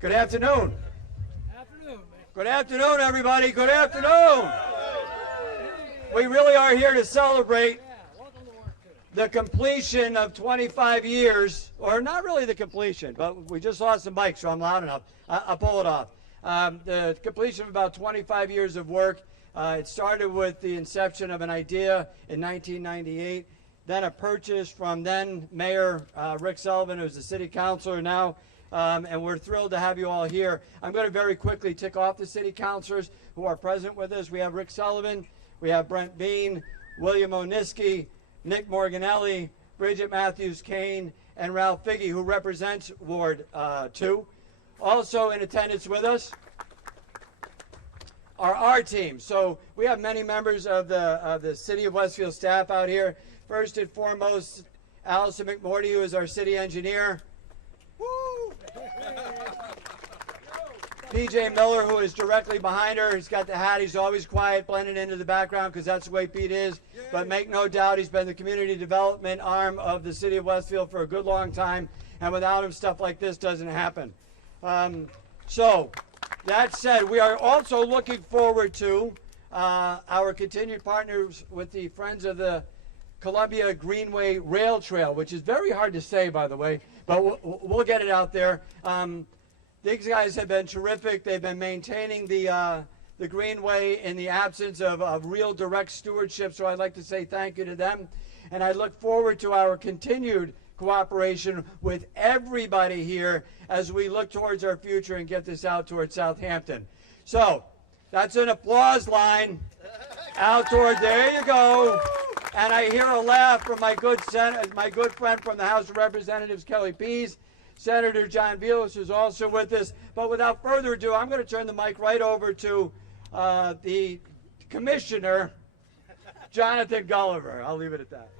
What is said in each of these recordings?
Good afternoon. Good afternoon, everybody. Good afternoon. We really are here to celebrate the completion of 25 years, or not really the completion, but we just lost the mic, so I'm loud enough. I'll pull it off. The completion of about 25 years of work. It started with the inception of an idea in 1998, then a purchase from then Mayor Rick Sullivan, who's the city councilor now. And we're thrilled to have you all here. I'm going to very quickly tick off the city councilors who are present with us. We have Rick Sullivan, we have Brent Bean, William Oniski, Nick Morganelli, Bridget Matthews-Kane, and Ralph Figge, who represents Ward 2. Also in attendance with us are our team. So we have many members of the City of Westfield staff out here. First and foremost, Allison McMorty, who is our city engineer. Woo! PJ Miller, who is directly behind her. He's got the hat. He's always quiet, blending into the background because that's the way Pete is. But make no doubt, he's been the community development arm of the City of Westfield for a good long time. And without him, stuff like this doesn't happen. So, that said, we are also looking forward to our continued partners with the Friends of the Columbia Greenway Rail Trail, which is very hard to say, by the way, but we'll get it out there. These guys have been terrific. They've been maintaining the Greenway in the absence of real direct stewardship, so I'd like to say thank you to them. And I look forward to our continued cooperation with everybody here as we look towards our future and get this out towards Southampton. So, that's an applause line out toward, there you go. And I hear a laugh from my good friend from the House of Representatives, Kelly Pease, Senator John Velas, who's also with us. But without further ado, I'm going to turn the mic right over to the Commissioner, Jonathan Gulliver. I'll leave it at that.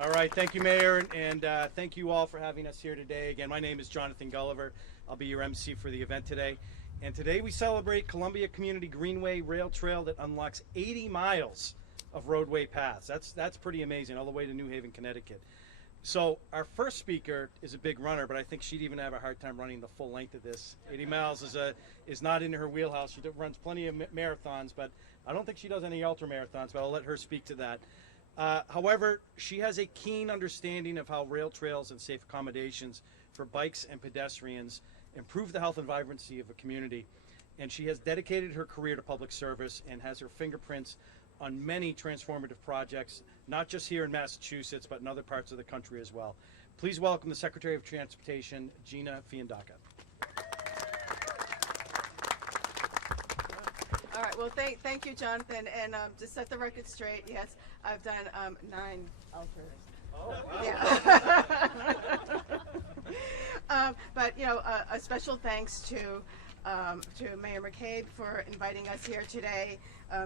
All right, thank you, Mayor, and thank you all for having us here today. Again, my name is Jonathan Gulliver. I'll be your MC for the event today. And today we celebrate Columbia Community Greenway Rail Trail that unlocks 80 miles of roadway paths. That's pretty amazing, all the way to New Haven, Connecticut. So our first speaker is a big runner, but I think she'd even have a hard time running the full length of this. 80 miles is not in her wheelhouse. She runs plenty of marathons, but I don't think she does any ultra marathons, but I'll let her speak to that. However, she has a keen understanding of how rail trails and safe accommodations for bikes and pedestrians improve the health and vibrancy of a community. And she has dedicated her career to public service and has her fingerprints on many transformative projects, not just here in Massachusetts, but in other parts of the country as well. Please welcome the Secretary of Transportation, Gina Fiandaca. All right, well, thank you, Jonathan. And to set the record straight, yes, I've done 9 ultras. Oh, wow. Yeah. But, you know, a special thanks to Mayor McCabe for inviting us here today,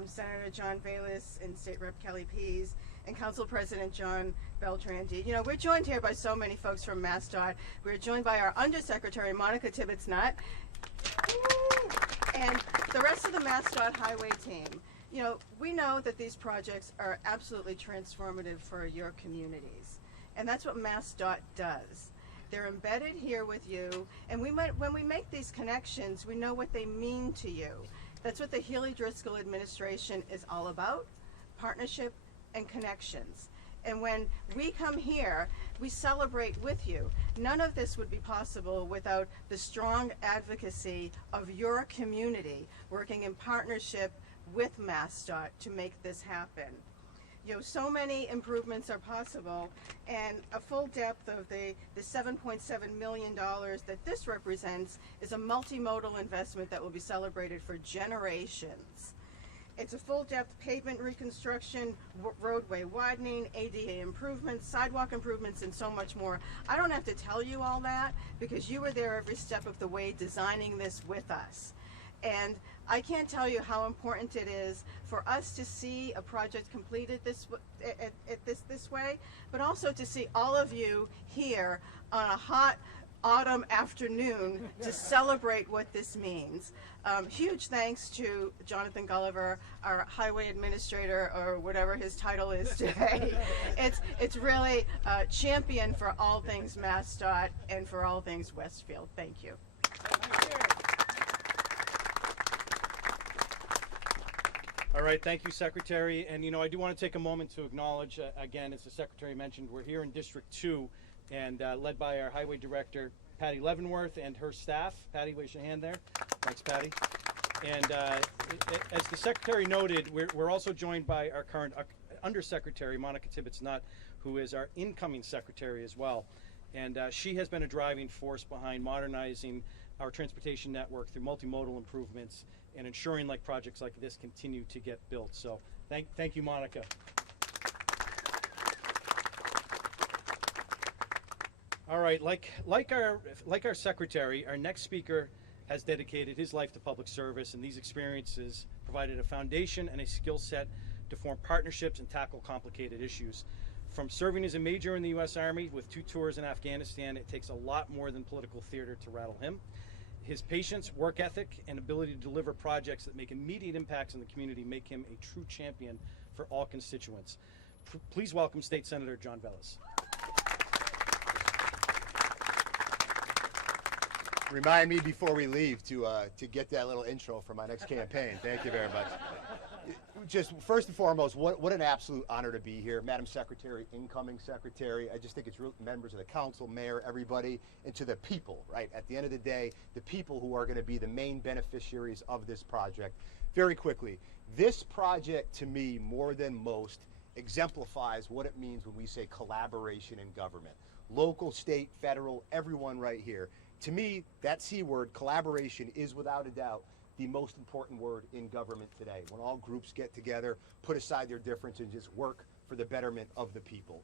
Senator John Velas and State Rep Kelly Pease, and Council President John Beltrandi. You know, we're joined here by so many folks from MassDOT. We're joined by our Undersecretary, Monica Tibbetts-Nutt, and the rest of the MassDOT Highway team. You know, we know that these projects are absolutely transformative for your communities, and that's what MassDOT does. They're embedded here with you, and when we make these connections, we know what they mean to you. That's what the Healy Driscoll administration is all about, partnership and connections. And when we come here, we celebrate with you. None of this would be possible without the strong advocacy of your community working in partnership with MassDOT to make this happen. You know, so many improvements are possible, and a full depth of the $7.7 million that this represents is a multimodal investment that will be celebrated for generations. It's a full depth pavement reconstruction, roadway widening, ADA improvements, sidewalk improvements, and so much more. I don't have to tell you all that because you were there every step of the way designing this with us. And I can't tell you how important it is for us to see a project completed this way, but also to see all of you here on a hot autumn afternoon to celebrate what this means. Huge thanks to Jonathan Gulliver, our highway administrator, or whatever his title is today. It's really a champion for all things MassDOT and for all things Westfield. Thank you. All right, thank you, Secretary. And I do want to take a moment to acknowledge, again, as the Secretary mentioned, we're here in District 2 and led by our Highway Director, Patty Leavenworth, and her staff. Patty, raise your hand there. Thanks, Patty. And as the Secretary noted, we're also joined by our current Undersecretary, Monica Tibbetts-Nutt, who is our incoming Secretary as well. And she has been a driving force behind modernizing our transportation network through multimodal improvements and ensuring projects like this continue to get built. So thank you, Monica. All right, like our Secretary, our next speaker has dedicated his life to public service, and these experiences provided a foundation and a skill set to form partnerships and tackle complicated issues. From serving as a major in the U.S. Army with 2 tours in Afghanistan, it takes a lot more than political theater to rattle him. His patience, work ethic, and ability to deliver projects that make immediate impacts in the community make him a true champion for all constituents. Please welcome State Senator John Velas. Remind me before we leave to get that little intro for my next campaign. Thank you very much. Just first and foremost, what an absolute honor to be here. Madam Secretary, incoming Secretary, I just think it's real, members of the council, mayor, everybody, and to the people, right? At the end of the day, the people who are going to be the main beneficiaries of this project. Very quickly, this project to me, more than most, exemplifies what it means when we say collaboration in government. Local, state, federal, everyone right here. To me, that C word, collaboration, is without a doubt the most important word in government today. When all groups get together, put aside their difference, and just work for the betterment of the people.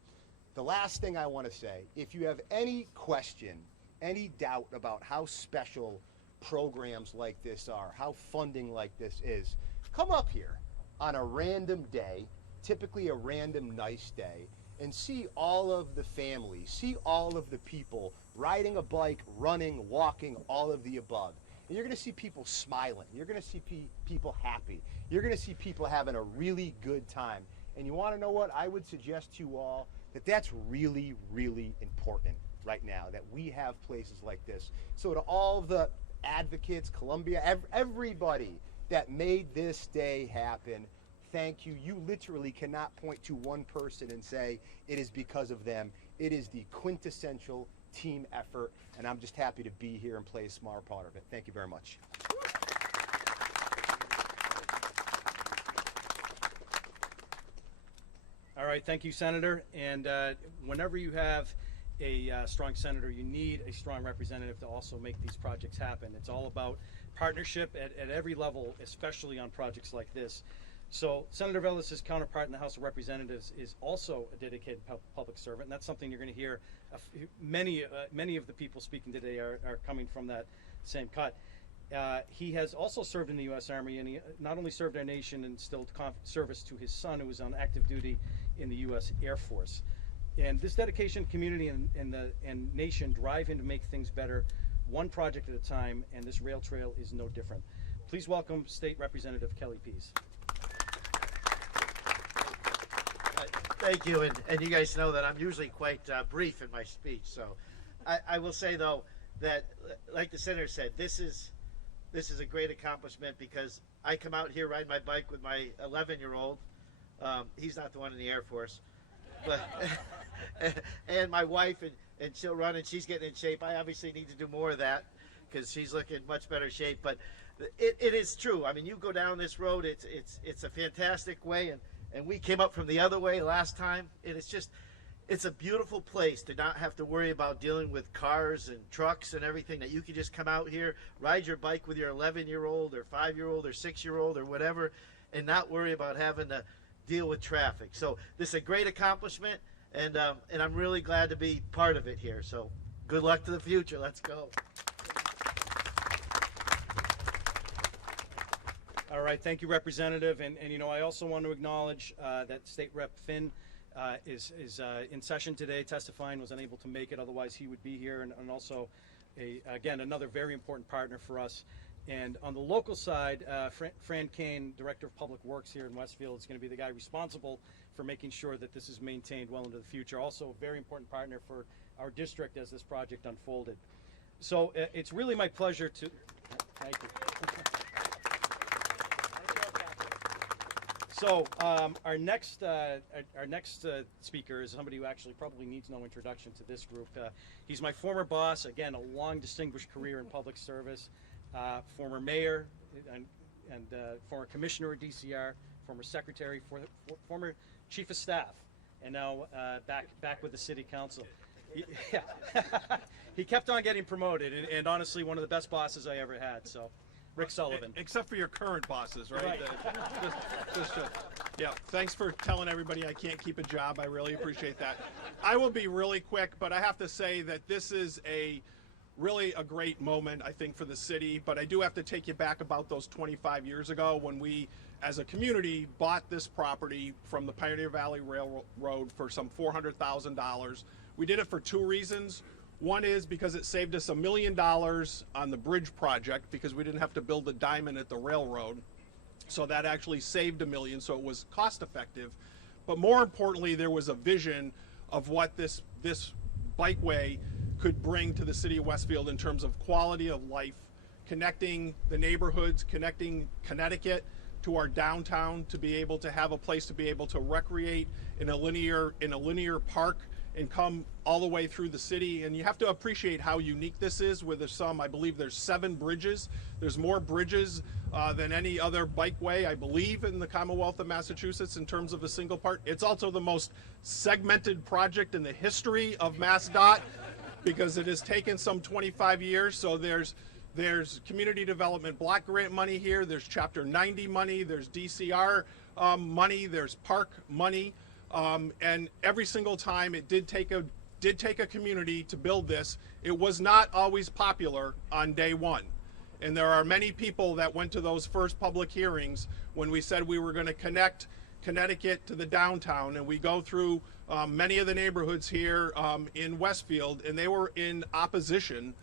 The last thing I want to say, if you have any question, any doubt about how special programs like this are, how funding like this is, come up here on a random day, typically a random nice day, and see all of the families, see all of the people riding a bike, running, walking, all of the above. And you're going to see people smiling. You're going to see people happy. You're going to see people having a really good time. And you want to know what? I would suggest to you all that that's really, really important right now, that we have places like this. So to all the advocates, Columbia, everybody that made this day happen, thank you. You literally cannot point to one person and say it is because of them. It is the quintessential team effort, and I'm just happy to be here and play a small part of it. Thank you very much. All right, thank you, Senator. And whenever you have a strong senator, you need a strong representative to also make these projects happen. It's all about partnership at every level, especially on projects like this. So Senator Velas' counterpart in the House of Representatives is also a dedicated public servant, and that's something you're going to hear. Many of the people speaking today are coming from that same cut. He has also served in the U.S. Army, and he not only served our nation and instilled service to his son, who was on active duty in the U.S. Air Force. And this dedication, community, and nation drive him to make things better, one project at a time, and this rail trail is no different. Please welcome State Representative Kelly Pease. Thank you, and you guys know that I'm usually quite brief in my speech. So, I will say though that, like the senator said, this is a great accomplishment because I come out here riding my bike with my 11-year-old. He's not the one in the Air Force, but and my wife, and she'll run and she's getting in shape. I obviously need to do more of that because she's looking in much better shape. But it is true. I mean, you go down this road, it's a fantastic way, and we came up from the other way last time. It's a beautiful place to not have to worry about dealing with cars and trucks and everything, that you can just come out here, ride your bike with your 11-year-old or 5-year-old or 6-year-old or whatever, and not worry about having to deal with traffic. So this is a great accomplishment, and I'm really glad to be part of it here. So good luck to the future. Let's go. All right, thank you, Representative. And you know, I also want to acknowledge that State Rep Finn is in session today, testifying, was unable to make it, otherwise he would be here, and also, again, another very important partner for us. And on the local side, Fran Kane, Director of Public Works here in Westfield, is going to be the guy responsible for making sure that this is maintained well into the future. Also a very important partner for our district as this project unfolded. So it's really my pleasure to, thank you. So our next speaker is somebody who actually probably needs no introduction to this group. He's my former boss, again, a long distinguished career in public service, former mayor and former commissioner at DCR, former secretary, former chief of staff, and now back with the city council. He kept on getting promoted, and honestly, one of the best bosses I ever had. So, Rick Sullivan. Except for your current bosses, right? Right. Yeah, thanks for telling everybody I can't keep a job. I really appreciate that. I will be really quick, but I have to say that this is really a great moment, I think, for the city. But I do have to take you back about those 25 years ago when we, as a community, bought this property from the Pioneer Valley Railroad for some $400,000. We did it for two reasons. One is because it saved us $1 million on the bridge project because we didn't have to build a diamond at the railroad. So that actually saved $1 million, so it was cost effective. But more importantly, there was a vision of what this bikeway could bring to the city of Westfield in terms of quality of life, connecting the neighborhoods, connecting Connecticut to our downtown, to be able to have a place to be able to recreate in a linear park and come all the way through the city. And you have to appreciate how unique this is, where there's I believe there's 7 bridges. There's more bridges than any other bikeway, I believe, in the Commonwealth of Massachusetts in terms of a single part. It's also the most segmented project in the history of MassDOT because it has taken some 25 years. So there's community development block grant money here, there's Chapter 90 money, there's DCR money, there's park money. And every single time it did take a community to build this. It was not always popular on day one. And there are many people that went to those first public hearings when we said we were going to connect Connecticut to the downtown, and we go through many of the neighborhoods here in Westfield, and they were in opposition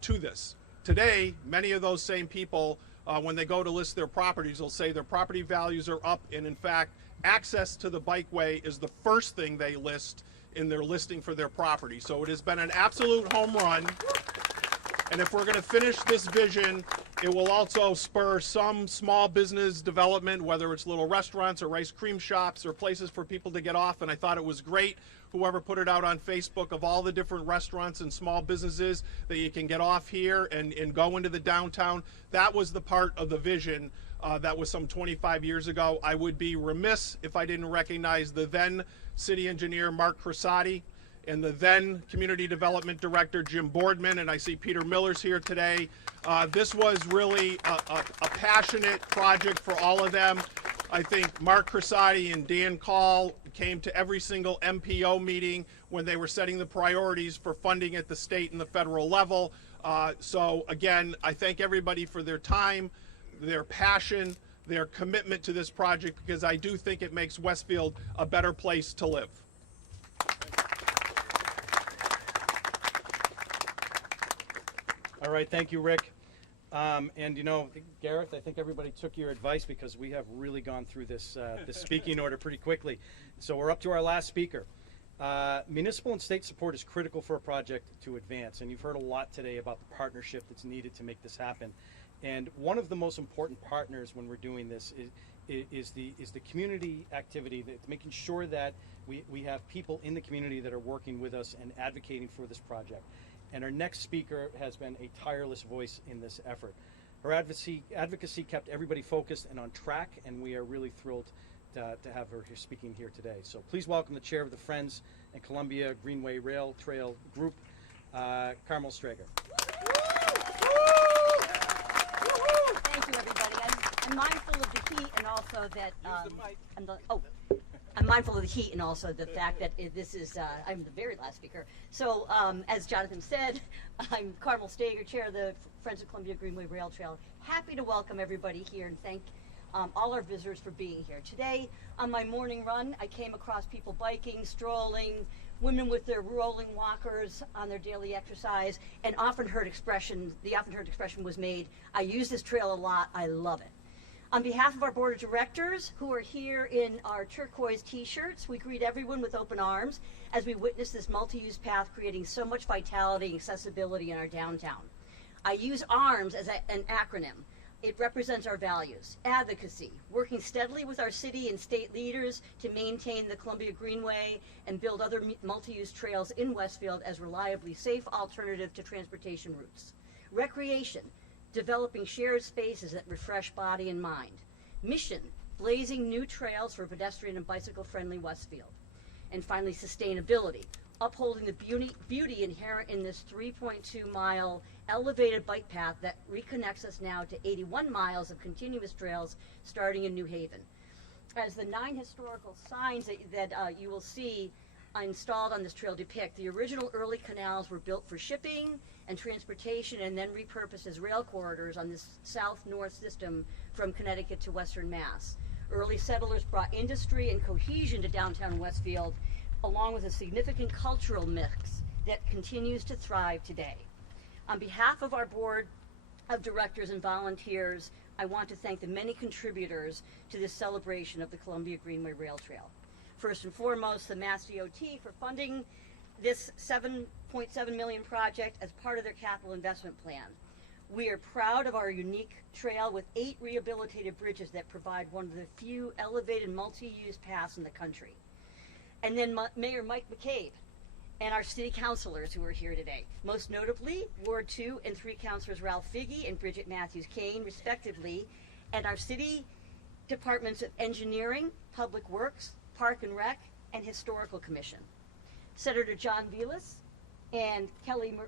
to this. Today, many of those same people, when they go to list their properties, will say their property values are up, and in fact, access to the bikeway is the first thing they list in their listing for their property. So it has been an absolute home run. And if we're going to finish this vision, it will also spur some small business development, whether it's little restaurants or ice cream shops or places for people to get off. And I thought it was great, whoever put it out on Facebook, of all the different restaurants and small businesses that you can get off here and go into the downtown. That was the part of the vision that was some 25 years ago. I would be remiss if I didn't recognize the then city engineer, Mark Crosati, and the then community development director, Jim Boardman, and I see Peter Miller's here today. This was really a passionate project for all of them. I think Mark Crosati and Dan Call came to every single MPO meeting when they were setting the priorities for funding at the state and the federal level. So again, I thank everybody for their time, their passion, their commitment to this project, because I do think it makes Westfield a better place to live. All right, thank you, Rick. And you know, Gareth, I think everybody took your advice because we have really gone through this speaking order pretty quickly. So we're up to our last speaker. Municipal and state support is critical for a project to advance, and you've heard a lot today about the partnership that's needed to make this happen. And one of the most important partners when we're doing this is the community activity, that's making sure that we have people in the community that are working with us and advocating for this project. And our next speaker has been a tireless voice in this effort. Her advocacy kept everybody focused and on track, and we are really thrilled to have her here speaking here today. So please welcome the chair of the Friends and Columbia Greenway Rail Trail Group, Carmel Strager. Thank you, everybody. I'm mindful of the heat, and also that I'm mindful of the heat, and also the fact that this is I'm the very last speaker. So as Jonathan said, I'm Carmel Strager, chair of the Friends of Columbia Greenway Rail Trail. Happy to welcome everybody here and thank all our visitors for being here. Today, on my morning run, I came across people biking, strolling, women with their rolling walkers on their daily exercise, and the often heard expression was made, I use this trail a lot, I love it. On behalf of our board of directors, who are here in our turquoise t-shirts, we greet everyone with open arms as we witness this multi-use path creating so much vitality and accessibility in our downtown. I use ARMS as an acronym. It represents our values: advocacy, working steadily with our city and state leaders to maintain the Columbia Greenway and build other multi-use trails in Westfield as reliably safe alternative to transportation routes. Recreation, developing shared spaces that refresh body and mind. Mission, blazing new trails for pedestrian and bicycle-friendly Westfield. And finally, sustainability, upholding the beauty inherent in this 3.2-mile elevated bike path that reconnects us now to 81 miles of continuous trails starting in New Haven. As the 9 historical signs that you will see installed on this trail depict, the original early canals were built for shipping and transportation and then repurposed as rail corridors on this south-north system from Connecticut to Western Mass. Early settlers brought industry and cohesion to downtown Westfield, along with a significant cultural mix that continues to thrive today. On behalf of our board of directors and volunteers, I want to thank the many contributors to this celebration of the Columbia Greenway Rail Trail. First and foremost, the Mass DOT for funding this $7.7 million project as part of their capital investment plan. We are proud of our unique trail with 8 rehabilitated bridges that provide one of the few elevated multi-use paths in the country. And then Mayor Mike McCabe and our city councilors who are here today. Most notably, Ward 2 and 3 councilors Ralph Figge and Bridget Matthews-Kane, respectively, and our city departments of Engineering, Public Works, Park and Rec, and Historical Commission. Senator John Velas and Kelly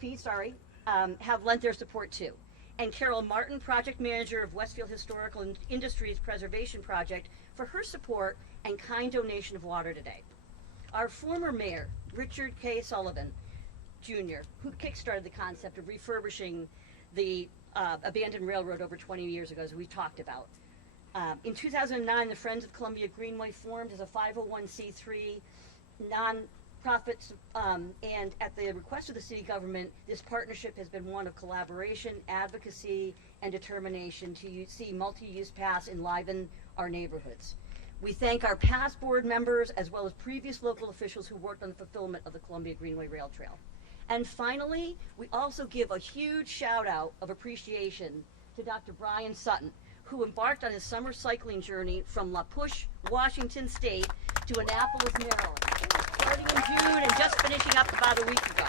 Pease, have lent their support too. And Carol Martin, project manager of Westfield Historical Industries Preservation Project, for her support and kind donation of water today. Our former mayor, Richard K. Sullivan Jr., who kickstarted the concept of refurbishing the abandoned railroad over 20 years ago, as we talked about. In 2009, the Friends of Columbia Greenway formed as a 501c3 non-profit, and at the request of the city government, this partnership has been one of collaboration, advocacy, and determination to see multi-use paths enliven our neighborhoods. We thank our past board members as well as previous local officials who worked on the fulfillment of the Columbia Greenway Rail Trail. And finally, we also give a huge shout out of appreciation to Dr. Brian Sutton, who embarked on his summer cycling journey from La Push, Washington State to Annapolis, Maryland, starting in June and just finishing up about a week ago.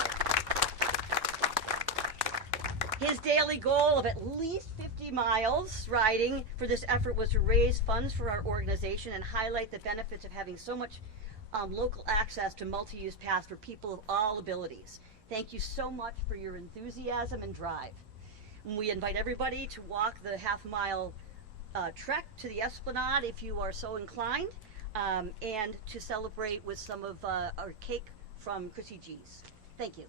His daily goal of at least 50 miles riding for this effort was to raise funds for our organization and highlight the benefits of having so much local access to multi-use paths for people of all abilities. Thank you so much for your enthusiasm and drive. We invite everybody to walk the half-mile trek to the Esplanade if you are so inclined, and to celebrate with some of our cake from Chrissy G's. Thank you.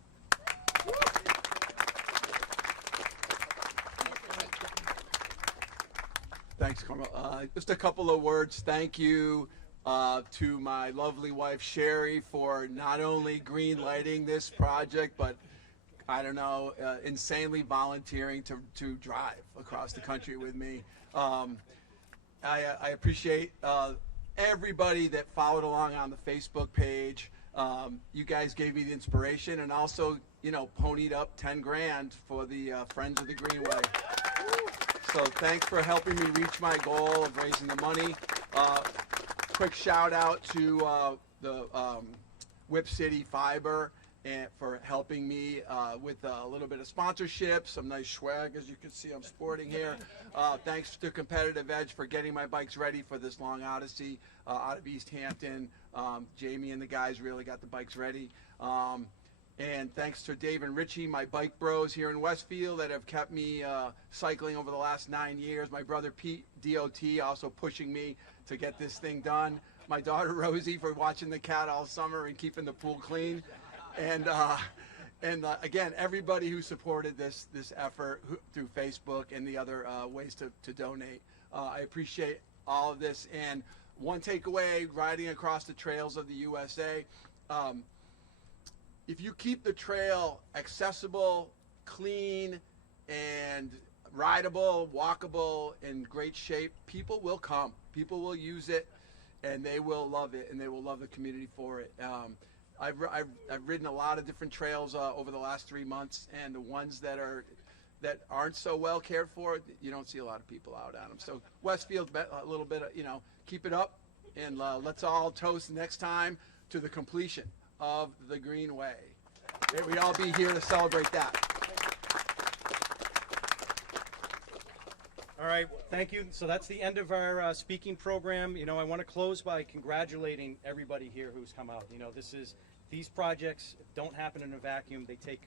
Thanks, Carmel. Just a couple of words. Thank you to my lovely wife, Sherry, for not only green lighting this project, but insanely volunteering to drive across the country with me. I appreciate everybody that followed along on the Facebook page. You guys gave me the inspiration, and also, ponied up 10 grand for the Friends of the Greenway. So thanks for helping me reach my goal of raising the money. Quick shout out to the Whip City Fiber and for helping me with a little bit of sponsorship, some nice swag, as you can see I'm sporting here. Thanks to Competitive Edge for getting my bikes ready for this long odyssey out of East Hampton. Jamie and the guys really got the bikes ready. And thanks to Dave and Richie, my bike bros here in Westfield that have kept me cycling over the last 9 years. My brother Pete, DOT, also pushing me to get this thing done. My daughter Rosie for watching the cat all summer and keeping the pool clean. And again, everybody who supported this effort through Facebook and the other ways to donate, I appreciate all of this. And one takeaway, riding across the trails of the USA, if you keep the trail accessible, clean, and rideable, walkable, in great shape, people will come. People will use it, and they will love it, and they will love the community for it. I've ridden a lot of different trails over the last 3 months, and the ones that aren't so well cared for, you don't see a lot of people out on them. So Westfield, a little bit, keep it up, and let's all toast next time to the completion of the Greenway. May we all be here to celebrate that. All right, thank you. So that's the end of our speaking program. I want to close by congratulating everybody here who's come out. These projects don't happen in a vacuum. They take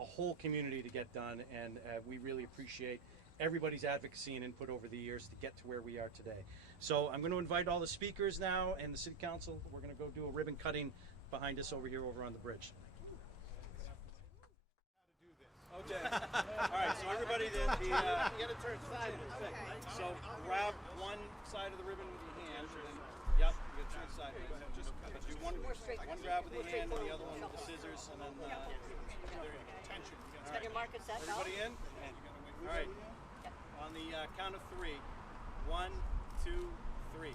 a whole community to get done, and we really appreciate everybody's advocacy and input over the years to get to where we are today. So I'm going to invite all the speakers now and the City Council. We're going to go do a ribbon cutting behind us over on the bridge. Okay. All right. So everybody, you gotta turn sideways. so grab one side of the ribbon with your hand. Yep. You gotta turn sideways. But do one grab with the hand and the other one with the scissors, and then tension. Got your marker set? Everybody in? All right. On the count of 3. 1, 2, 3.